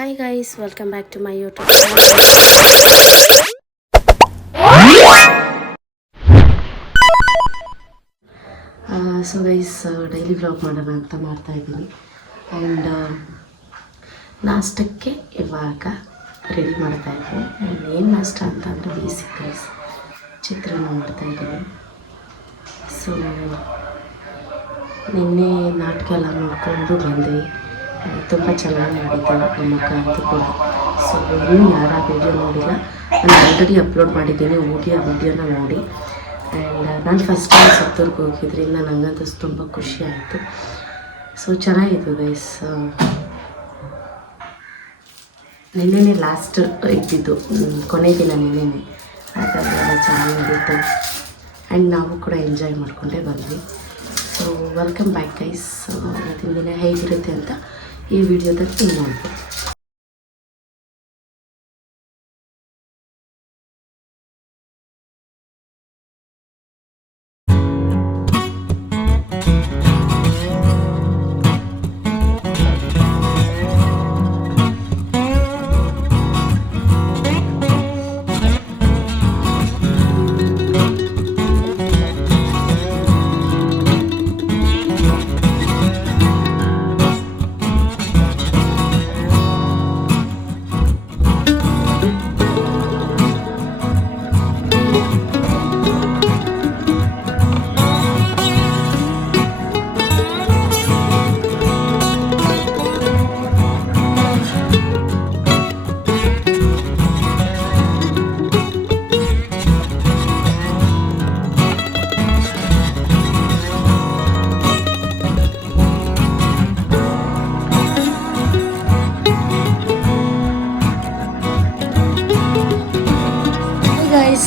Hi guys, welcome back to my YouTube channel. So guys, daily vlog ಮಾಡೋಣ ಅಂತ ಮಾಡ್ತಾ ಇದ್ದೀನಿ. ಆ್ಯಂಡ್ ನಾಷ್ಟಕ್ಕೆ ಇವಾಗ ರೆಡಿ ಮಾಡ್ತಾ ಇದ್ದೀನಿ. ಏನು ನಾಷ್ಟ ಅಂತ ಅಂದರೆ ಬೇಸಿಕ್ ರೈಸ್ ಚಿತ್ರಾನ್ನ ಮಾಡ್ತಾ ಇದ್ದೀನಿ. ಸೊ ನಿನ್ನೆ ನಾಟಕ ಎಲ್ಲ ನೋಡಿಕೊಂಡು ಬಂದ್ವಿ. ತುಂಬ ಚೆನ್ನಾಗಿ ಮಾಡಿದ್ದೆ ನಮ್ಮ ಅಕ್ಕ ಅಂತೂ ಕೂಡ. ಸೊ ಇನ್ನೂ ಯಾರು ಆ ವಿಡಿಯೋ ನೋಡಿಲ್ಲ, ನಾನು ಆಲ್ರೆಡಿ ಅಪ್ಲೋಡ್ ಮಾಡಿದ್ದೀನಿ, ಹೋಗಿ ಆ ವಿಡಿಯೋನ ನೋಡಿ. ಆ್ಯಂಡ್ ನಾನು ಫಸ್ಟ್ ಟೈಮ್ ಸುತ್ತೂರ್ಗೆ ಹೋಗಿದ್ರಿಂದ ನನಗಂತೂ ತುಂಬ ಖುಷಿ ಆಯಿತು. ಸೊ ಚೆನ್ನಾಗಿತ್ತು ಗೈಸ್. ನಿನ್ನೆನೇ ಲಾಸ್ಟ್ ಇದ್ದಿದ್ದು, ಕೊನೆ ದಿನ ನಿನ್ನೆನೇ. ಹಾಗಾಗಿ ಎಲ್ಲ ಚೆನ್ನಾಗಿತ್ತು ಆ್ಯಂಡ್ ನಾವು ಕೂಡ ಎಂಜಾಯ್ ಮಾಡಿಕೊಂಡೇ ಬಂದ್ವಿ. So welcome back guys. ಇವತ್ತಿನ ದಿನ ಹೇಗಿರುತ್ತೆ ಅಂತ ಈ ವಿಡಿಯೋದಲ್ಲಿ ನೋಡ್ಬೋದು.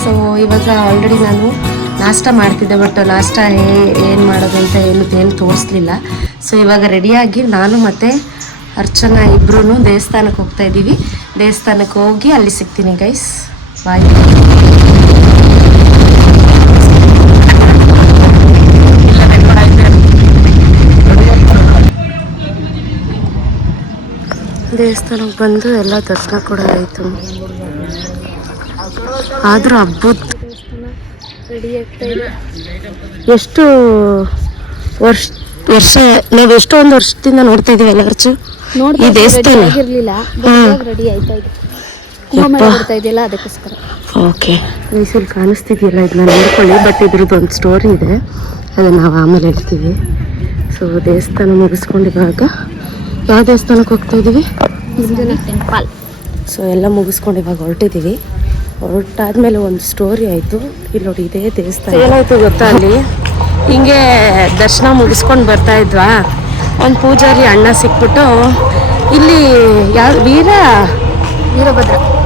ಸೊ ಇವಾಗ ಆಲ್ರೆಡಿ ನಾನು ನಾಷ್ಟ ಮಾಡ್ತಿದ್ದೆ, ಬಟ್ ನಾಷ್ಟ ಏನು ಮಾಡೋದು ಅಂತ ಏನು ತೋರಿಸ್ಲಿಲ್ಲ. ಸೊ ಇವಾಗ ರೆಡಿಯಾಗಿ ನಾನು ಮತ್ತು ಅರ್ಚನಾ ಇಬ್ಬರೂ ದೇವಸ್ಥಾನಕ್ಕೆ ಹೋಗ್ತಾ ಇದ್ದೀವಿ. ದೇವಸ್ಥಾನಕ್ಕೆ ಹೋಗಿ ಅಲ್ಲಿ ಸಿಗ್ತೀನಿ ಗೈಸ್. ಬಾಯ್. ದೇವಸ್ಥಾನಕ್ಕೆ ಬಂದು ಎಲ್ಲ ದರ್ಶನ ಕೂಡ ಆಯಿತು. ಆದರೂ ಹಬ್ಬದ ರೆಡಿ ಆಗ್ತಾ ಇದೆ. ಎಷ್ಟು ವರ್ಷ ನಾವು ಎಷ್ಟೊಂದು ವರ್ಷದಿಂದ ನೋಡ್ತಾ ಇದೀವಿ ಎಲ್ಲ ಖರ್ಚು ಈ ದೇವಸ್ಥಾನ ರೆಡಿ ಆಯ್ತಾ ಇದೆಯಲ್ಲ ಅದಕ್ಕೋಸ್ಕರ. ಓಕೆ ವಯಸ್ಸಲ್ಲಿ ಕಾಣಿಸ್ತಿದೆಯಲ್ಲ, ಇದನ್ನ ನೋಡ್ಕೊಳ್ಳಿ. ಬಟ್ ಇದ್ರದ್ದು ಒಂದು ಸ್ಟೋರಿ ಇದೆ, ಅದನ್ನು ನಾವು ಆಮೇಲೆ ಹೇಳ್ತೀವಿ. ಸೊ ದೇವಸ್ಥಾನ ಮುಗಿಸ್ಕೊಂಡು ಇವಾಗ ಯಾವ ದೇವಸ್ಥಾನಕ್ಕೆ ಹೋಗ್ತಾ ಇದ್ದೀವಿ? ಟೆಂಪಲ್. ಸೊ ಎಲ್ಲ ಮುಗಿಸ್ಕೊಂಡು ಇವಾಗ ಹೊರಟಿದ್ದೀವಿ. ಹೊರಟಾದ್ಮೇಲೆ ಒಂದು ಸ್ಟೋರಿ ಆಯಿತು. ಇಲ್ಲಿ ನೋಡಿ, ಇದೇ ದೇವಸ್ಥಾನ ಏನಾಯ್ತು ಗೊತ್ತಾ, ಅಲ್ಲಿ ಹಿಂಗೆ ದರ್ಶನ ಮುಗಿಸ್ಕೊಂಡು ಬರ್ತಾ ಇದ್ವಾ, ಒಂದು ಪೂಜಾರಿ ಅಣ್ಣ ಸಿಕ್ಬಿಟ್ಟು ಇಲ್ಲಿ ಯಾವ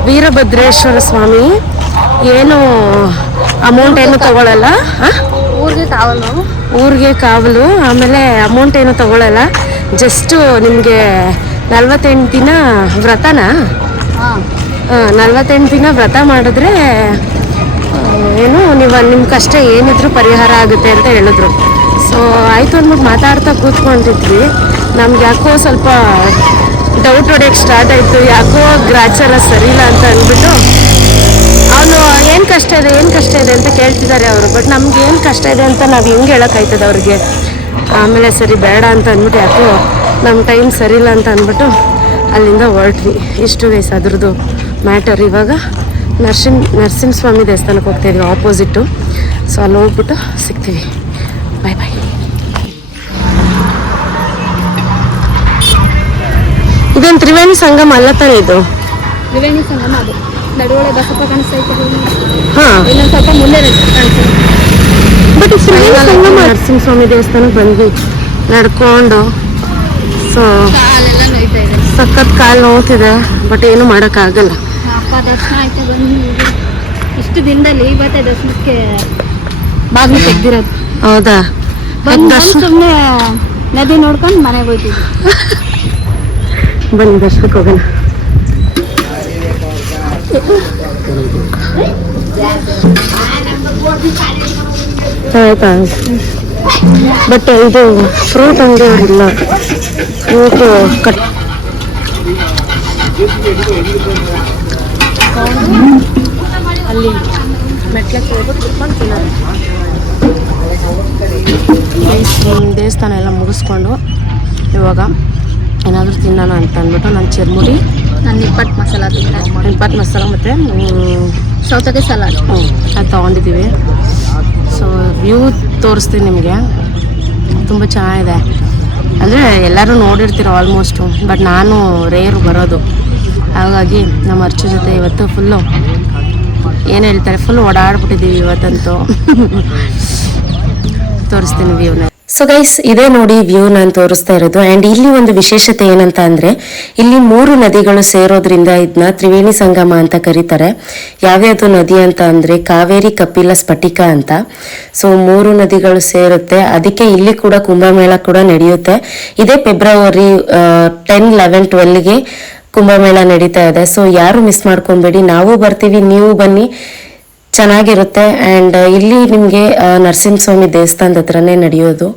ವೀರಭದ್ರೇಶ್ವರ ಸ್ವಾಮಿ ಏನು ಅಮೌಂಟ್ ಏನು ತಗೊಳ್ಳಲ್ಲ, ಊರಿಗೆ ಕಾವಲು, ಆಮೇಲೆ ಅಮೌಂಟ್ ಏನು ತಗೊಳ್ಳಲ್ಲ, ಜಸ್ಟು ನಿಮಗೆ 48 ದಿನ ವ್ರತನ 48 ದಿನ ವ್ರತ ಮಾಡಿದ್ರೆ ಏನು ನೀವು ನಿಮ್ಮ ಕಷ್ಟ ಏನಿದ್ರು ಪರಿಹಾರ ಆಗುತ್ತೆ ಅಂತ ಹೇಳಿದ್ರು. ಸೊ ಆಯಿತು ಅಂದ್ಬಿಟ್ಟು ಮಾತಾಡ್ತಾ ಕೂತ್ಕೊಂಡಿದ್ವಿ. ನಮ್ಗೆ ಯಾಕೋ ಸ್ವಲ್ಪ ಡೌಟ್ ಹೊಡೆಯೋಕ್ಕೆ ಸ್ಟಾರ್ಟ್ ಆಯಿತು. ಯಾಕೋ ಗ್ರಾಚಾರ ಸರಿ ಇಲ್ಲ ಅಂತ ಅಂದ್ಬಿಟ್ಟು ಅವನು ಏನು ಕಷ್ಟ ಇದೆ ಅಂತ ಕೇಳ್ತಿದ್ದಾರೆ ಅವರು. ಬಟ್ ನಮ್ಗೆ ಏನು ಕಷ್ಟ ಇದೆ ಅಂತ ನಾವು ಹೆಂಗೆ ಹೇಳೋಕ್ಕಾಯ್ತದೆ ಅವ್ರಿಗೆ. ಆಮೇಲೆ ಸರಿ ಬೇಡ ಅಂತ ಅಂದ್ಬಿಟ್ಟು ಯಾಕೋ ನಮ್ಮ ಟೈಮ್ ಸರಿಯಿಲ್ಲ ಅಂತ ಅಂದ್ಬಿಟ್ಟು ಅಲ್ಲಿಂದ ಹೊರಟ್ವಿ. ಇಷ್ಟು ವಯಸ್ಸು ಅದ್ರದ್ದು ಮ್ಯಾಟರ್. ಇವಾಗ ನರಸಿಂಹಸ್ವಾಮಿ ದೇವಸ್ಥಾನಕ್ಕೆ ಹೋಗ್ತಾ ಇದ್ವಿ, ಆಪೋಸಿಟ್ಟು. ಸೊ ಅಲ್ಲಿ ಹೋಗ್ಬಿಟ್ಟು ಸಿಗ್ತೀವಿ. ಬಾಯ್ ಬಾಯ್. ಇದೊಂದು ತ್ರಿವೇಣಿ ಸಂಗಮ ಅಲ್ಲ ತಾನೇ? ಇದು ತ್ರಿವೇಣಿ ಸಂಗಮ, ಅದು ನಡುವಳೆ ಬಸಪ್ಪ ಕಾಣಿಸ್ತೈತೆ. ಹಾಂ, ಇನ್ನೊಂದು ಸ್ವಲ್ಪ ಮುಂದೆ ಕಾಣಿಸ್ತೈತೆ. ಬಟ್ ಸಂಗಮ ನರಸಿಂಹಸ್ವಾಮಿ ದೇವಸ್ಥಾನಕ್ಕೆ ಬಂದ್ವಿ ನಡ್ಕೊಂಡು. ಸೊ ಸಖತ್ ಕಾಲು ನೋವ್ತಿದೆ, ಬಟ್ ಏನು ಮಾಡೋಕ್ಕಾಗಲ್ಲ. ಅಪ್ಪ ದರ್ಶನ ಆಯ್ತಾ ಬಂದು ಇಷ್ಟು ದಿನದಲ್ಲಿ ಇವತ್ತೇ ದರ್ಶನಕ್ಕೆ ಬಾಗಿಲು ತೆಗ್ದಿರೋದು. ಹೌದಾ? ಬಂದು ಸುಮ್ಮನೆ ನದಿ ನೋಡ್ಕೊಂಡು ಮನೆಗೆ ಹೋಗ್ತಿದ್ವಿ. ಬನ್ನಿ ದರ್ಶನಕ್ಕೆ ಹೋಗೋಣ. ಆಯ್ತಾ? ಬಟ್ ಇದು ಫ್ರೂಟ್ ಅಂಗಡಿ ಇಲ್ಲ, ಫ್ರೂಟ್ ಅಲ್ಲಿ ಮೆಟ್ಲಕ್ಕೆ ಹೋಗ್ಬಿಟ್ಟು ಕುತ್ಕೊಂಡು ತಿನ್ನೋದು. ದೇವಸ್ಥಾನ ಎಲ್ಲ ಮುಗಿಸ್ಕೊಂಡು ಇವಾಗ ಏನಾದರೂ ತಿನ್ನೋಣ ಅಂತ ಅಂದ್ಬಿಟ್ಟು ನಾನು ಚುರ್ಮುರಿ, ನಾನು ನಿಪ್ಪಟ್ಟು ಮಸಾಲ ತಿಂದೆ, ನಿಪ್ಪಟ್ಟು ಮಸಾಲ ಮತ್ತು ಸೌತೆಕಾಯಿ ಸಲಾಡ್ ಅದು ತೊಗೊಂಡಿದ್ದೀವಿ. ಸೊ ವ್ಯೂ ತೋರಿಸ್ತೀನಿ ನಿಮಗೆ, ತುಂಬ ಚೆನ್ನಾಗಿದೆ. ಅಂದರೆ ಎಲ್ಲರೂ ನೋಡಿರ್ತೀರ ಆಲ್ಮೋಸ್ಟು, ಬಟ್ ನಾನು ರೇರು ಬರೋದು. ಹಾಗಾಗಿ ನಮ್ಮ ಅರ್ಚು ಜೊತೆ ಇವತ್ತು ಫುಲ್ಲು ಏನು ಹೇಳ್ತಾರೆ, ಫುಲ್ ಓಡಾಡ್ಬಿಟ್ಟಿದ್ದೀವಿ ಇವತ್ತಂತೂ. ತೋರಿಸ್ತೀನಿ ವ್ಯೂನ. ಸೊ ಗೈಸ್, ಇದೇ ನೋಡಿ ವ್ಯೂ ನಾನು ತೋರಿಸ್ತಾ ಇರೋದು. ಆ್ಯಂಡ್ ಇಲ್ಲಿ ಒಂದು ವಿಶೇಷತೆ ಏನಂತ ಅಂದರೆ, ಇಲ್ಲಿ 3 ನದಿಗಳು ಸೇರೋದ್ರಿಂದ ಇದನ್ನ ತ್ರಿವೇಣಿ ಸಂಗಮ ಅಂತ ಕರೀತಾರೆ. ಯಾವ್ಯಾವುದು ನದಿ ಅಂತ ಅಂದರೆ ಕಾವೇರಿ, ಕಪಿಲ, ಸ್ಫಟಿಕ ಅಂತ. ಸೊ 3 ನದಿಗಳು ಸೇರುತ್ತೆ. ಅದಕ್ಕೆ ಇಲ್ಲಿ ಕೂಡ ಕುಂಭಮೇಳ ಕೂಡ ನಡೆಯುತ್ತೆ. ಇದೇ ಫೆಬ್ರವರಿ 10, 11, 12ಗೆ ಕುಂಭಮೇಳ ನಡೀತಾ ಇದೆ. ಸೊ ಯಾರು ಮಿಸ್ ಮಾಡ್ಕೊಬೇಡಿ, ನಾವು ಬರ್ತೀವಿ, ನೀವು ಬನ್ನಿ, ಚೆನ್ನಾಗಿರುತ್ತೆ. ಆ್ಯಂಡ್ ಇಲ್ಲಿ ನಿಮಗೆ ನರಸಿಂಹಸ್ವಾಮಿ ದೇವಸ್ಥಾನದ ಹತ್ರನೇ ನಡೆಯೋದು.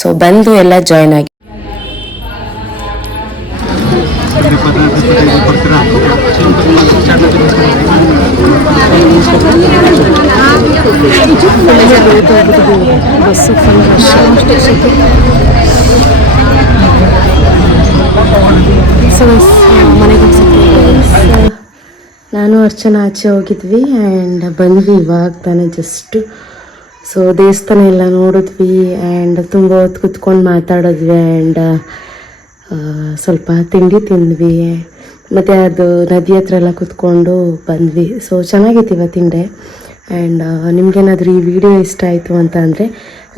ಸೊ ಬಂದು ಎಲ್ಲ ಜಾಯ್ನ್ ಆಗಿ. Bus full rush. ಸೊ ಮನೆಗೆ ನಾನು ಅರ್ಚನಾ ಆಚೆ ಹೋಗಿದ್ವಿ ಆ್ಯಂಡ್ ಬಂದ್ವಿ ಇವಾಗ ತಾನೇ ಜಸ್ಟು. ಸೊ ದೇವಸ್ಥಾನ ಎಲ್ಲ ನೋಡಿದ್ವಿ ಆ್ಯಂಡ್ ತುಂಬ ಹೊತ್ತು ಕುತ್ಕೊಂಡು ಮಾತಾಡಿದ್ವಿ ಆ್ಯಂಡ್ ಸ್ವಲ್ಪ ತಿಂಡಿ ತಿಂದ್ವಿ, ಮತ್ತು ಅದು ನದಿ ಹತ್ರ ಎಲ್ಲ ಕುತ್ಕೊಂಡು ಬಂದ್ವಿ. ಸೊ ಚೆನ್ನಾಗಿತ್ತು ಇವತ್ತಿನ ಡೇ. ಆ್ಯಂಡ್ ನಿಮಗೇನಾದರೂ ಈ ವಿಡಿಯೋ ಇಷ್ಟ ಆಯಿತು ಅಂತ ಅಂದರೆ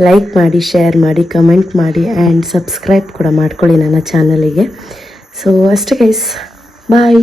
ಲೈಕ್ ಮಾಡಿ, ಶೇರ್ ಮಾಡಿ, ಕಮೆಂಟ್ ಮಾಡಿ ಆ್ಯಂಡ್ ಸಬ್ಸ್ಕ್ರೈಬ್ ಕೂಡ ಮಾಡ್ಕೊಳ್ಳಿ ನನ್ನ ಚಾನಲಿಗೆ. ಸೊ ಅಷ್ಟೇ ಗೈಸ್, ಬಾಯ್.